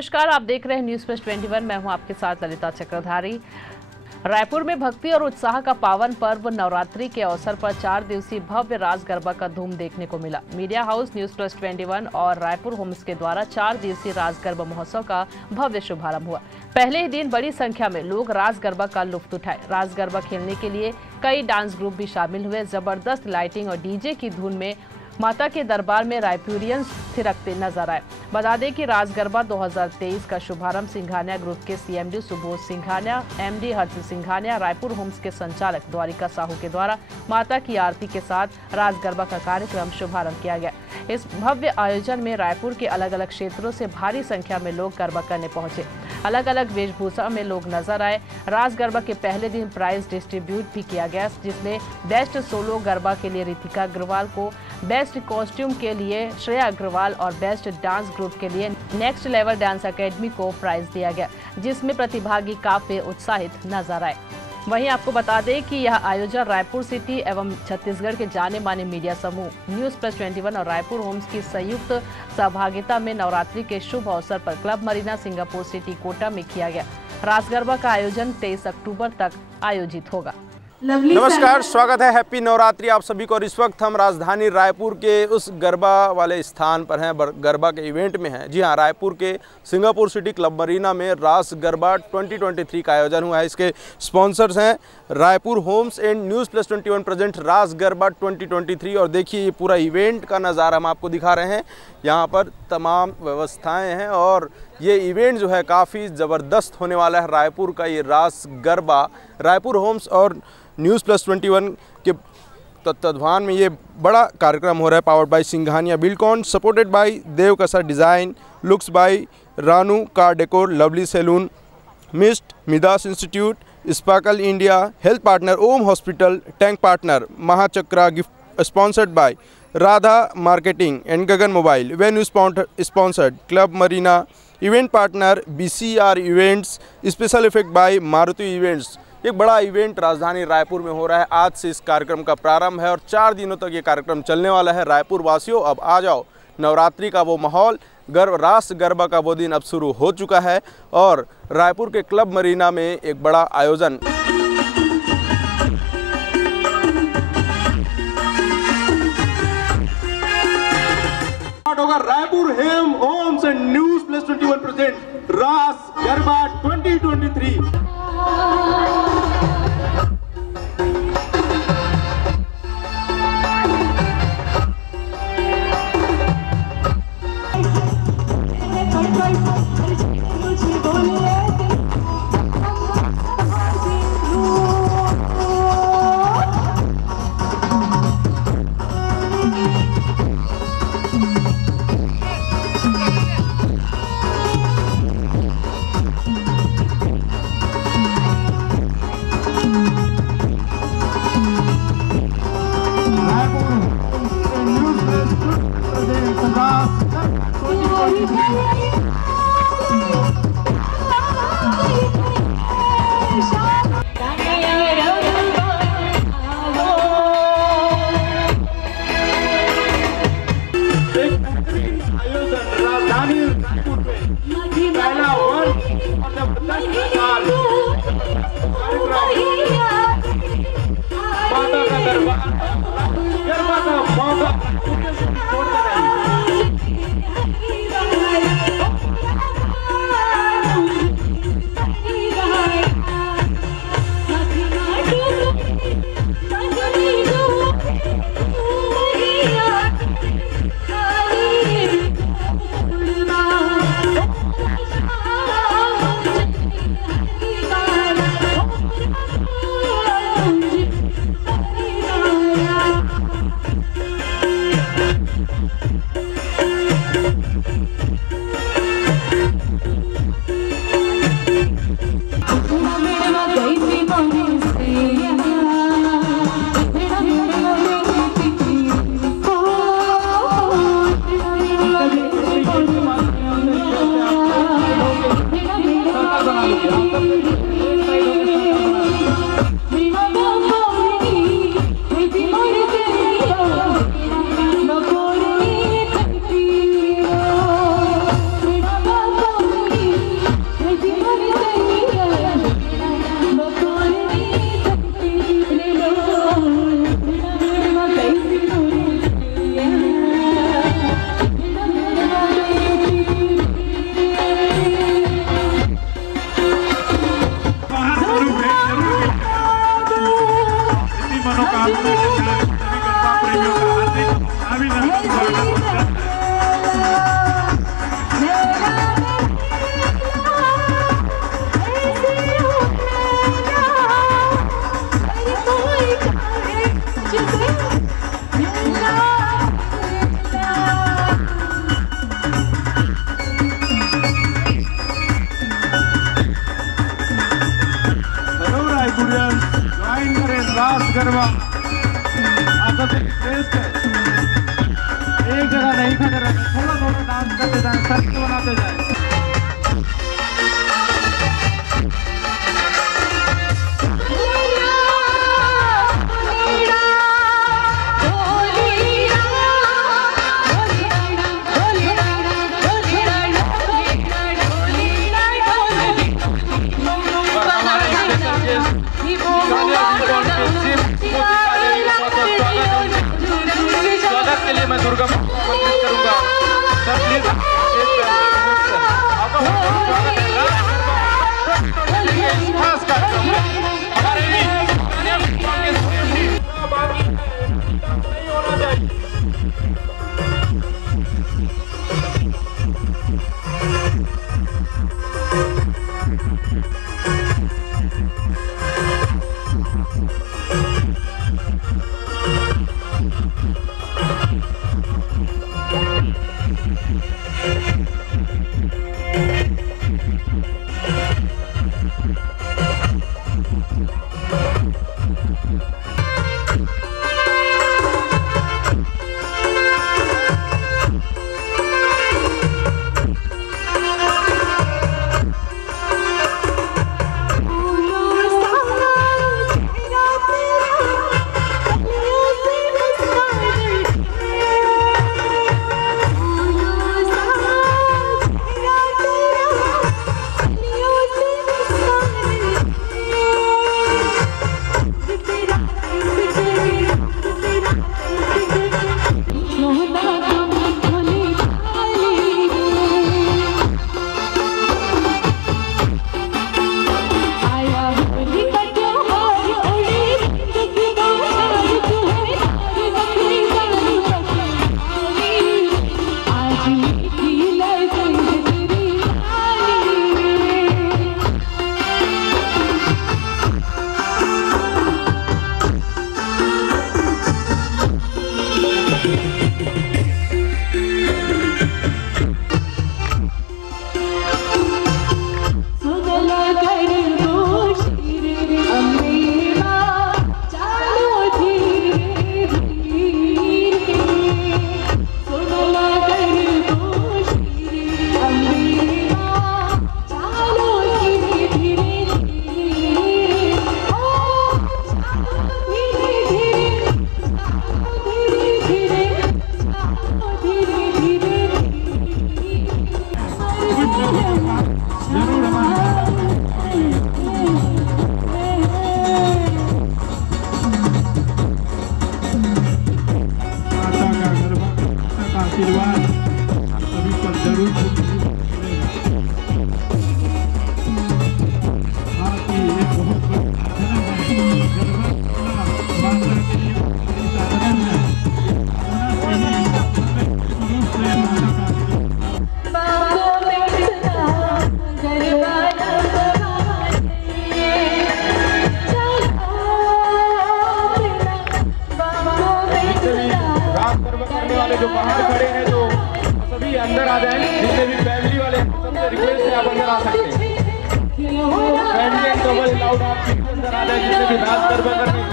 नमस्कार, आप देख रहे हैं न्यूज़ प्लस 21। मैं हूं आपके साथ ललिता चक्रधारी। रायपुर में भक्ति और उत्साह का पावन पर्व नवरात्रि के अवसर पर 4 दिवसीय भव्य रास गरबा का धूम देखने को मिला। मीडिया हाउस न्यूज़ प्लस 21 और रायपुर होम्स के द्वारा 4 दिवसीय रास गरबा महोत्सव का भव्य शुभारंभ हुआ। पहले ही दिन बड़ी संख्या में लोग रास गरबा का लुत्फ उठाए। रास गरबा खेलने के लिए कई डांस ग्रुप भी शामिल हुए। जबरदस्त लाइटिंग और डीजे की धुन में माता के दरबार में रायपुरियंस थिरकते नजर आए। बता दें कि रास गरबा 2023 का शुभारंभ सिंघानिया ग्रुप के सीएमडी सुबोध सिंघानिया, एमडी हर्ष सिंघानिया, रायपुर होम्स के संचालक द्वारिका साहू के द्वारा माता की आरती के साथ रास गरबा का कार्यक्रम शुभारंभ किया गया। इस भव्य आयोजन में रायपुर के अलग अलग क्षेत्रों से भारी संख्या में लोग गरबा करने पहुंचे। अलग अलग वेशभूषा में लोग नजर आए। रास गरबा के पहले दिन प्राइज डिस्ट्रीब्यूट भी किया गया, जिसमें बेस्ट सोलो गरबा के लिए रितिका अग्रवाल को, बेस्ट कॉस्ट्यूम के लिए श्रेया अग्रवाल और बेस्ट डांस ग्रुप के लिए नेक्स्ट लेवल डांस एकेडमी को प्राइज दिया गया, जिसमें प्रतिभागी काफी उत्साहित नजर आए। वहीं आपको बता दें कि यह आयोजन रायपुर सिटी एवं छत्तीसगढ़ के जाने माने मीडिया समूह न्यूज़ प्लस 21 और रायपुर होम्स की संयुक्त सहभागिता में नवरात्रि के शुभ अवसर पर club Marina Singapore city Kota में किया गया। रास गरबा का आयोजन 23 अक्टूबर तक आयोजित होगा। नमस्कार, स्वागत है हैप्पी नवरात्रि आप सभी को। और इस वक्त हम राजधानी रायपुर के उस गरबा वाले स्थान पर हैं, गरबा के इवेंट में हैं। जी हाँ, रायपुर के सिंगापुर सिटी क्लब मरीना में रास गरबा 2023 का आयोजन हुआ है। इसके स्पॉन्सर्स हैं Raipur homes and news plus 21 present रास गरबा 2023। और देखिए ये पूरा इवेंट का नज़ारा हम आपको दिखा रहे हैं। यहाँ पर तमाम व्यवस्थाएं हैं और ये इवेंट जो है काफ़ी ज़बरदस्त होने वाला है। रायपुर का ये रास गरबा रायपुर होम्स और न्यूज़ प्लस 21 के तत्वाधान में ये बड़ा कार्यक्रम हो रहा है। Powered by Singhania Buildcon, supported by Devkasa design, looks by Ranu car decor, lovely salon, mist Midas institute, sparkle India, health partner Om hospital, tank partner Mahachakra gift, sponsored by Radha marketing and Gagan mobile, venue sponsored club Marina, event partner BCR events, special effect by Maruti events. एक बड़ा event राजधानी रायपुर में हो रहा है। आज से इस कार्यक्रम का प्रारंभ है और 4 दिनों तक ये कार्यक्रम चलने वाला है। रायपुर वासियों, अब आ जाओ, नवरात्रि का वो माहौल, रास गरबा का वो दिन अब शुरू हो चुका है और रायपुर के क्लब मरीना में एक बड़ा आयोजन होगा। Raipur homes and news plus 21 present रास गरबा 2023। रास गरबा आप सबसे रिक्वेस्ट है, एक जगह नहीं खड़े रहे, थोड़ा थोड़ा डांस करते जाए, सर्कल बनाते जाए। स्वागत के लिए मैं दुर्गा करूंगा सर, प्लीज आपका खास कार्यक्रम हमारे नहीं होना चाहिए। जो बाहर खड़े हैं जो सभी अंदर आ जाएं, जितने भी फैमिली वाले सबसे रिक्वेस्ट है आप अंदर आ सकते हैं। फैमिली एंड कपल अलाउड, आप अंदर आ जाए जितने भी रास गरबा करने।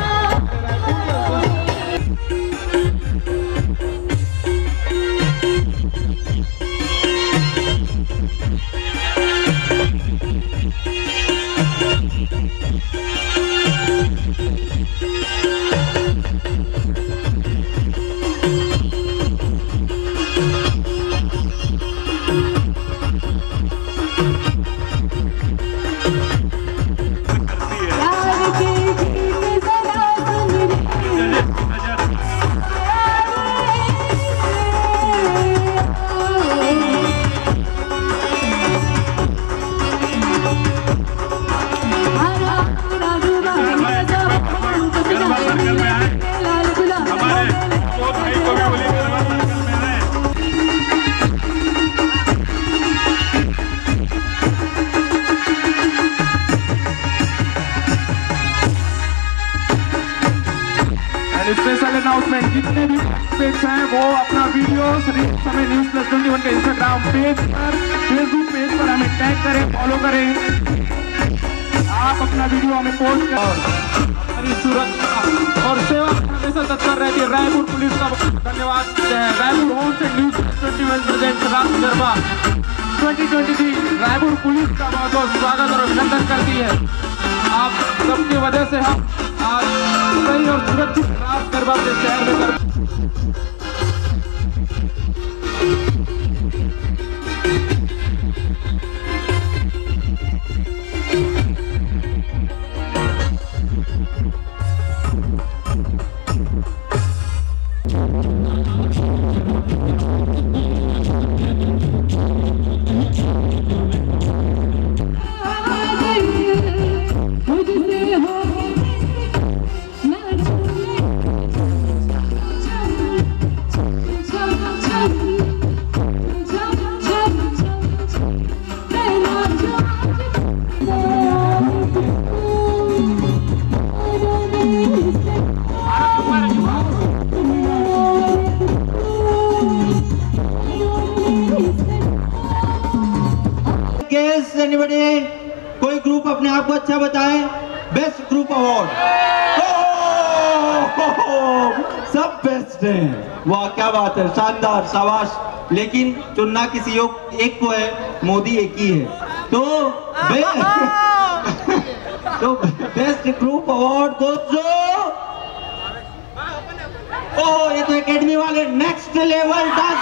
स्पेशल अनाउंसमेंट, जितने भी पेज हैं वो अपना वीडियो समय News+21 के इंस्टाग्राम पेज पर, फेसबुक पेज पर हमें टैग करें, फॉलो करें। आप अपना वीडियो हमें पोस्ट करें। हमारी सुरक्षा और सेवा हमेशा तत्पर रहती है। रायपुर पुलिस का धन्यवाद देते हैं। रायपुर होम से न्यूज 21 प्रेजेंट रास गरबा 2023 रायपुर पुलिस का बहुत बहुत स्वागत और अभिनंदन करती है। आप सबकी वजह से हम आज सही और सुरक्षित रास गरबा के शहर में कर एनीबॉडी कोई ग्रुप अपने आप को अच्छा बताए। बेस्ट ग्रुप अवार्ड सब बेस्ट हैं। वाह क्या बात है, शानदार, शाबाश। लेकिन चुनना किसी एक को है, मोदी एक ही है। तो बेस्ट ग्रुप अवार्ड को ओह ये तो एकेडमी वाले नेक्स्ट लेवल डांस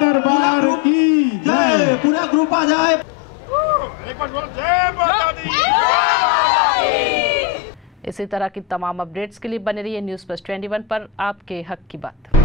दरबार की जय। पूरा ग्रुप आ जाए। इसी तरह की तमाम अपडेट्स के लिए बने रहिए न्यूज़ प्लस 21 पर। आपके हक की बात।